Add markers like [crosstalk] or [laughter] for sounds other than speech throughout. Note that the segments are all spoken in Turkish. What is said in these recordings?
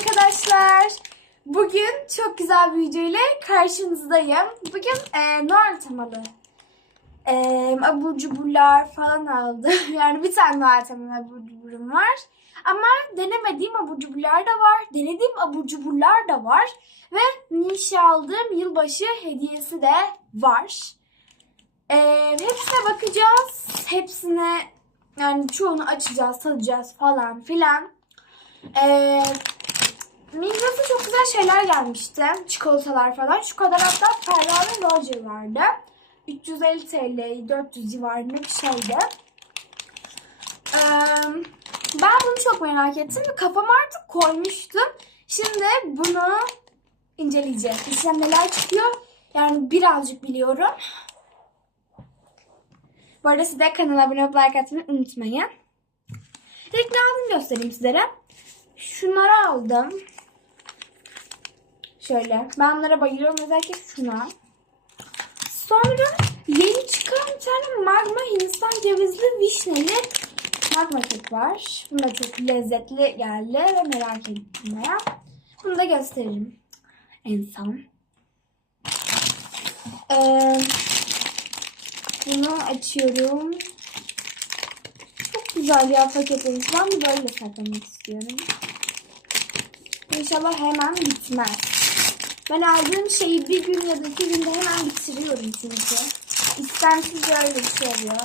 arkadaşlar. Bugün çok güzel bir video ile karşınızdayım. Bugün e, Noel temalı e, abur cuburlar falan aldım. [laughs] Yani bir tane Noel temalı abur cuburum var. Ama denemediğim abur cuburlar da var. Denediğim abur cuburlar da var. Ve Nişe aldığım yılbaşı hediyesi de var. E, hepsine bakacağız. Hepsine yani çoğunu açacağız, tadacağız falan filan. Ee, Migros'a çok güzel şeyler gelmişti. Çikolatalar falan. Şu kadar hatta Ferrari Roger vardı. 350 TL, 400 civarında bir şeydi. Ee, ben bunu çok merak ettim ve kafama artık koymuştum. Şimdi bunu inceleyeceğiz. İçinden neler çıkıyor? Yani birazcık biliyorum. Bu arada siz de kanala abone olup like atmayı unutmayın. İlk ne aldım göstereyim sizlere. Şunları aldım. Şöyle. Ben bunlara bayılıyorum. Özellikle şuna. Sonra yeni çıkan bir tane magma Hindistan cevizli vişneli magma kek var. Bu da çok lezzetli geldi ve merak ettim baya. Bunu da gösteririm. En son. Ee, bunu açıyorum. Çok güzel ya paketlemiş. Ben böyle saklamak istiyorum. İnşallah hemen bitmez. Ben aldığım şeyi bir gün ya da iki günde hemen bitiriyorum çünkü. İstemsizce öyle bir şey oluyor.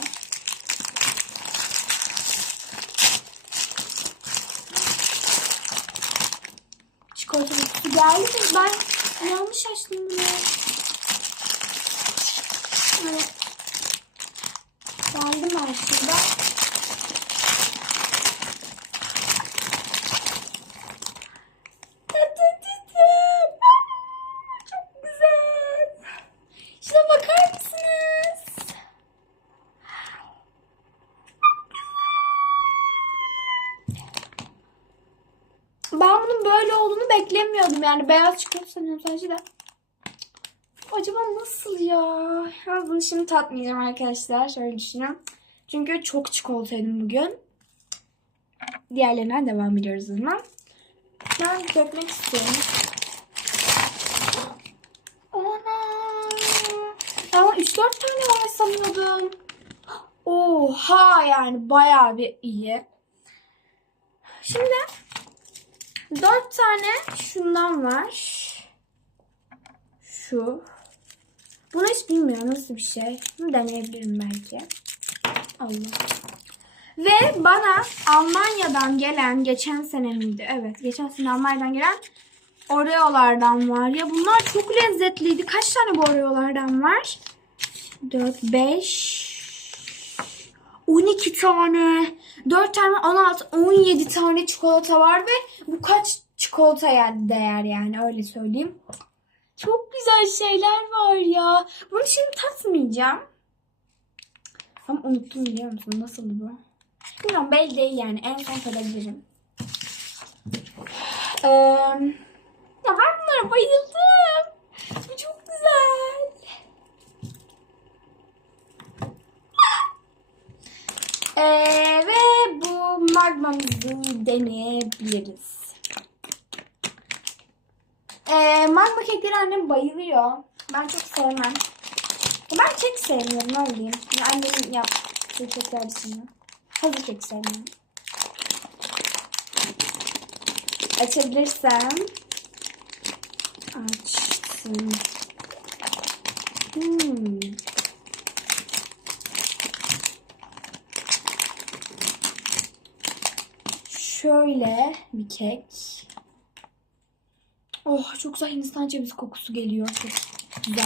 Çikolata kutusu geldi mi? Ben yanlış açtım bunu. Böyle Geldim ben. Ben bunun böyle olduğunu beklemiyordum. Yani beyaz çikolata sanıyorum sadece de. Acaba nasıl ya? Ya bunu şimdi tatmayacağım arkadaşlar. Şöyle düşünüyorum. Çünkü çok çikolata yedim bugün. Diğerlerinden devam ediyoruz o. Ben dökmek istiyorum. Ana! Ama 3-4 tane var sanıyordum. Oha yani bayağı bir iyi. Şimdi 4 tane şundan var. Şu. Bunu hiç bilmiyorum nasıl bir şey. Bunu deneyebilirim belki. Allah. Ve bana Almanya'dan gelen geçen sene miydi? Evet geçen sene Almanya'dan gelen Oreo'lardan var. Ya bunlar çok lezzetliydi. Kaç tane bu Oreo'lardan var? 4, 5, 12 tane. 4 tane 16, 17 tane çikolata var ve bu kaç çikolataya değer yani öyle söyleyeyim. Çok güzel şeyler var ya. Bunu şimdi tatmayacağım. Ama unuttum biliyor musun? Nasıldı bu? Bilmiyorum belli değil yani. En son tadabilirim. Ee, ya ben bunlara bayıldım. Bu çok güzel. Ee, ve bu magmamızı deneyebiliriz. Ee, magma kekleri annem bayılıyor. Ben çok sevmem. Ben kek sevmiyorum ne olayım. Yani annemin yaptığı kekler dışında. Hazır kek sevmiyorum. Açabilirsem. Açtım. Hmm. Şöyle bir kek. Oh çok güzel Hindistan cevizi kokusu geliyor. Çok güzel.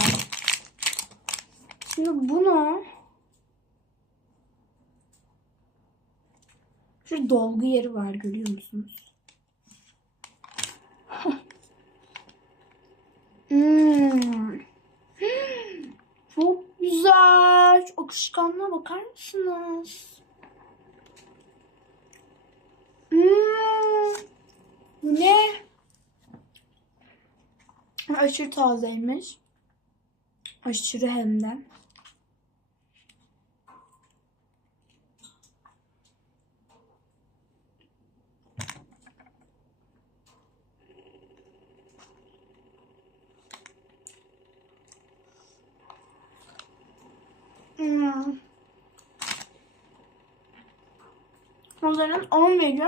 Şimdi bunu şu dolgu yeri var görüyor musunuz? [laughs] Hmm. [gasps] Çok güzel. Şu akışkanlığa bakar mısınız? aşırı tazeymiş. Aşırı hem de. Hmm. Onların 10 virgül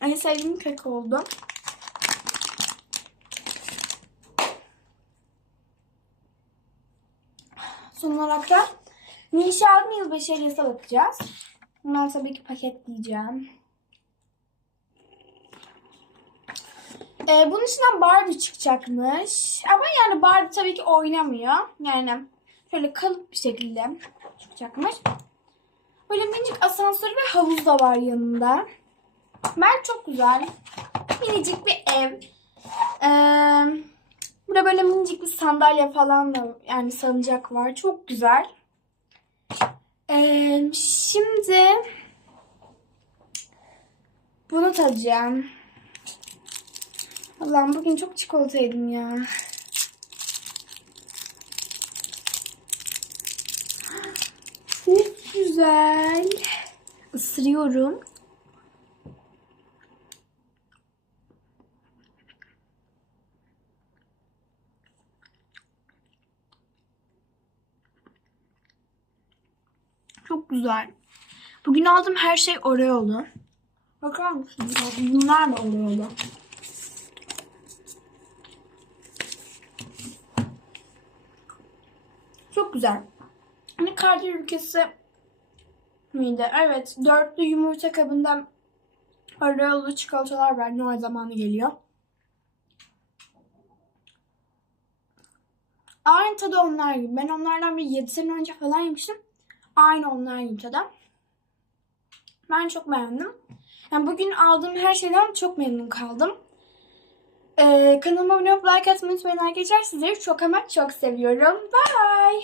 en sevdiğim kek oldu. Son olarak da Nişanlı yılbaşı hediyesi bakacağız. Bundan tabii ki paketleyeceğim. Ee, bunun içinden Barbie çıkacakmış. Ama yani Barbie tabii ki oynamıyor. Yani şöyle kalıp bir şekilde çıkacakmış. Böyle minicik asansör ve havuz da var yanında. Ben çok güzel. Minicik bir ev. Ee, böyle minicik bir sandalye falan da yani salıncak var. Çok güzel. Ee, şimdi bunu tadacağım. Allah'ım bugün çok çikolata yedim ya. [gasps] Çok güzel. Isırıyorum. Çok güzel. Bugün aldığım her şey Oreo'lu. Bakar mısınız? Bunlar da Oreo'lu. Çok güzel. Hani Kadir ülkesi miydi? Evet. Dörtlü yumurta kabından Oreo'lu çikolatalar var. Noel zamanı geliyor. Aynı tadı onlar gibi. Ben onlardan bir 7 sene önce falan yemiştim. Aynı gibi tadı. Ben çok beğendim. Yani bugün aldığım her şeyden çok memnun kaldım. Ee, kanalıma abone olup like atmayı unutmayın arkadaşlar. Sizleri çok ama çok seviyorum. Bye.